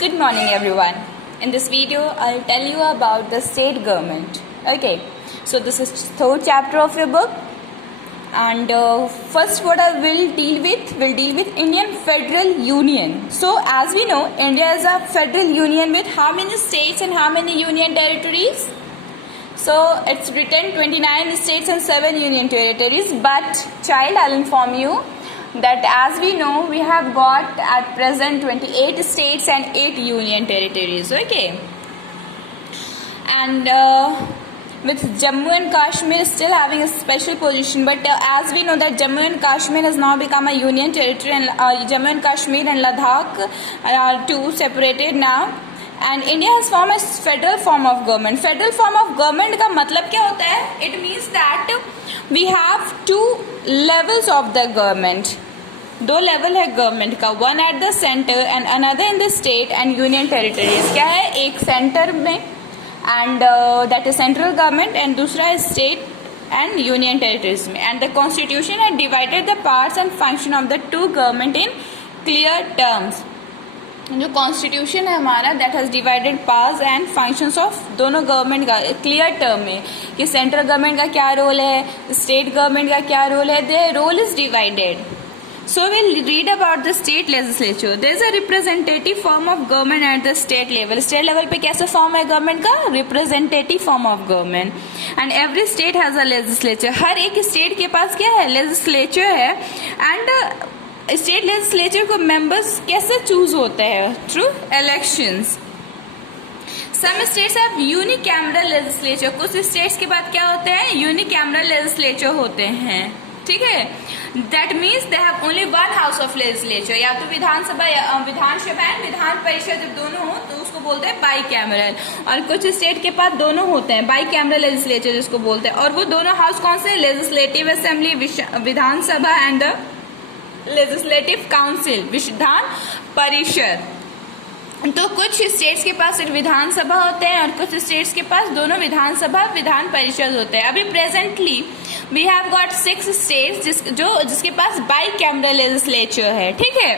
Good morning everyone. In this video I'll tell you about the state government. Okay, so this is third chapter of your book, and first what I will deal with Indian Federal Union. So as we know, India is a federal union with how many states and how many union territories? So it's written 29 states and 7 union territories, but child, I'll inform you that as we know, we have got at present 28 states and 8 union territories. Okay, and with Jammu and Kashmir still having a special position, but as we know that Jammu and Kashmir has now become a union territory, and Jammu and Kashmir and Ladakh are two separated now, and India has formed a federal form of government. Federal form of government का मतलब क्या होता है? It means that we have two levels of the government. दो level है government का, one at the centre and another in the state and union territories. क्या है? एक सेंटर में and that is central government, and दूसरा है state and union territories में. And the constitution has divided the parts and function of the two government in clear terms. जो constitution है हमारा, that has divided parts and functions of दोनों government का clear term में, कि central government का क्या रोल है, स्टेट गवर्नमेंट का क्या रोल है. The role is divided. So we'll read about the state legislature. There is a representative form of government at the state level. State level पे कैसा form है government का? Representative form of government. And every state has a legislature. हर एक state के पास क्या है? Legislature है. And state legislature को members कैसे choose होते हैं? Through elections. Some states have unicameral legislature. कुछ states के बाद क्या होते हैं? Unicameral legislature होते हैं. ठीक है. That means they have only one house of legislature. या तो विधानसभा एंड विधान परिषद जब दोनों हो तो उसको बोलते हैं बाई कैमरल. और कुछ स्टेट के पास दोनों होते हैं, बाई कैमरल लेजिस्लेचर जिसको बोलते हैं. और वो दोनों हाउस कौन से? Legislative assembly Vidhan Sabha and the legislative council Vidhan Parishad. तो कुछ स्टेट्स के पास सिर्फ विधानसभा होते हैं और कुछ स्टेट्स के पास दोनों विधानसभा विधान परिषद होते हैं. अभी presently we have got 6 states जिसके पास बाई कैमरल लेजिस्लेचर है. ठीक है.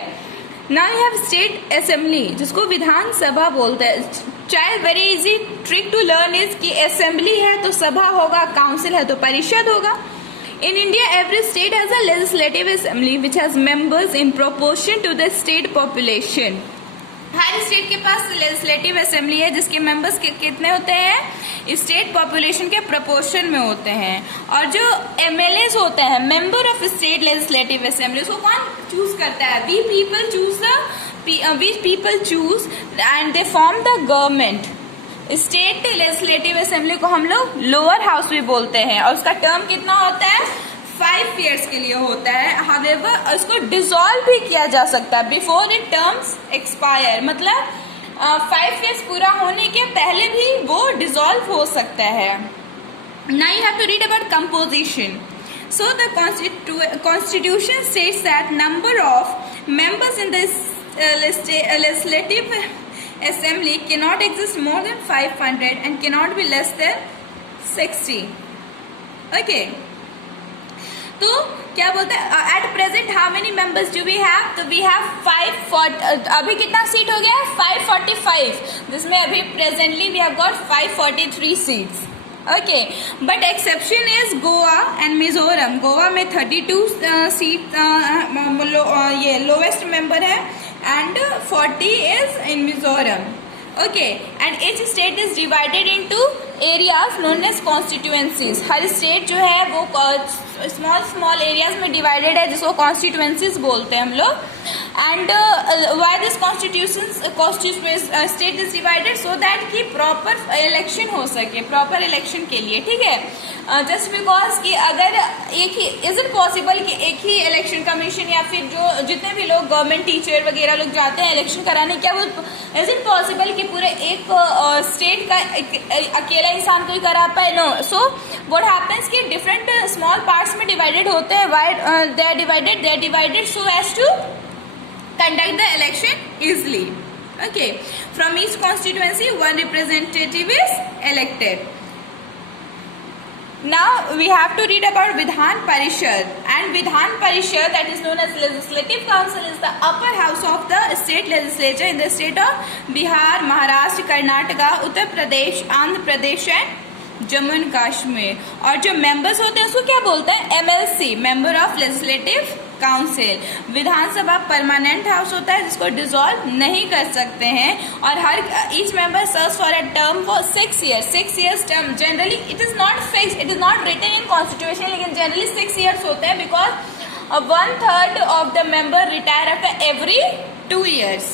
Now we have state assembly जिसको विधानसभा बोलते हैं. Child, very easy trick to learn is कि असेंबली है तो सभा होगा, काउंसिल है तो परिषद होगा. In India, every state has a legislative assembly which has members in proportion to the state population. Her state के पास लेजिस्लेटिव असेंबली है जिसके मेंबर्स कितने होते हैं? स्टेट पॉपुलेशन के प्रोपोर्शन में होते हैं. और जो एमएलएस होते हैं, member of state legislative assembly, उसको कौन चूज करता है? We people choose and they form the government. State legislative assembly को हम लोग लोअर हाउस भी बोलते हैं और उसका टर्म कितना होता है? 5 years के लिए होता है. हाउएवर उसको डिसॉल्व भी किया जा सकता है बिफोर इट टर्म्स एक्सपायर. मतलब 5 years पूरा होने के पहले भी वो डिसॉल्व हो सकता है. Now you have to read about composition. So the constitution states that number of members in the legislative assembly cannot exist more than 500 and cannot be less than 60. Okay. तो क्या बोलते हैं? At present how many members do we have? तो we have 540. अभी कितना seat हो गया? 545, जिसमें अभी presently we have got 543 seats. Okay, but exception is Goa and Mizoram. Goa में 32 सीट ये लोवेस्ट मेंबर है and 40 is in Mizoram. Okay, and each state is divided into areas known as constituencies. हर स्टेट जो है वो स्मॉल एरियाज में डिवाइडेड है जिसको कॉन्स्टिट्यूएंसीज बोलते हैं हम लोग. And why this state is divided? So that कि प्रॉपर इलेक्शन हो सके, प्रॉपर इलेक्शन के लिए. ठीक है. जस्ट बिकॉज कि अगर एक ही इज इट पॉसिबल कि एक ही इलेक्शन कमीशन या फिर जो जितने भी लोग गवर्नमेंट टीचर वगैरह लोग जाते हैं इलेक्शन कराने, क्या वो इज इट पॉसिबल कि पूरे एक स्टेट का अकेला इंसान कोई करा पाए? नो. सो व्हाट हैपेंस कि डिफरेंट स्मॉल पार्ट्स में डिवाइडेड होते हैं. Why they are divided so as to conduct the election easily. Okay, from each constituency one representative is elected. Now we have to read about Vidhan Parishad, and Vidhan Parishad, that is known as Legislative Council, is the upper house of the state legislature in the state of Bihar, Maharashtra, Karnataka, Uttar Pradesh, Andhra Pradesh and Jammu and Kashmir. और जो members होते हैं उसको क्या बोलते हैं? MLC, Member of Legislative council. विधानसभा permanent house होता है जिसको डिसॉल्व नहीं कर सकते हैं और हर each member serves for a term for 6 years. 6 years term. Generally it is not fixed, it is not written in constitution, लेकिन जनरली 6 years होते हैं because 1/3 of the member retire after every 2 years.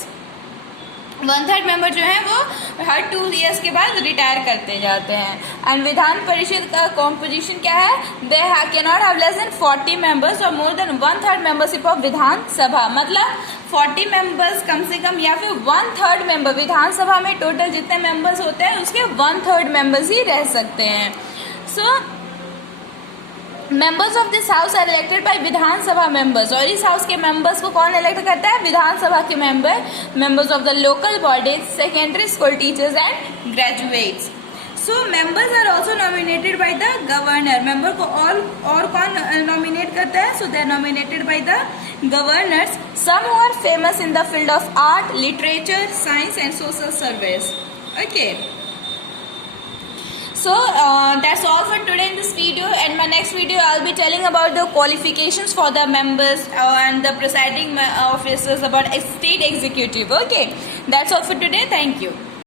1/3 member जो है वो हर 2 years के बाद retire करते जाते हैं. एंड विधान परिषद का कॉम्पोजिशन क्या है? They can not have less than 40 members और मोर देन 1/3 मेंबरशिप ऑफ विधानसभा. मतलब 40 members कम से कम या फिर 1/3 मेंबर. विधानसभा में टोटल जितने मेंबर्स होते हैं उसके 1/3 मेंबर्स ही रह सकते हैं. So members of this house are elected by Vidhansabha members. और इस हाउस के मेंबर्स को कौन इलेक्ट करता है? विधानसभा के members of the local bodies, secondary school teachers and graduates. So members are also nominated by the governor. Member को और कौन नॉमिनेट करता है? So they are nominated by the governors, some who are famous in the field of art, literature, science and social service. Okay. So that's all for today in this video. And my next video I'll be telling about the qualifications for the members and the presiding officers about a state executive. Okay, that's all for today. Thank you.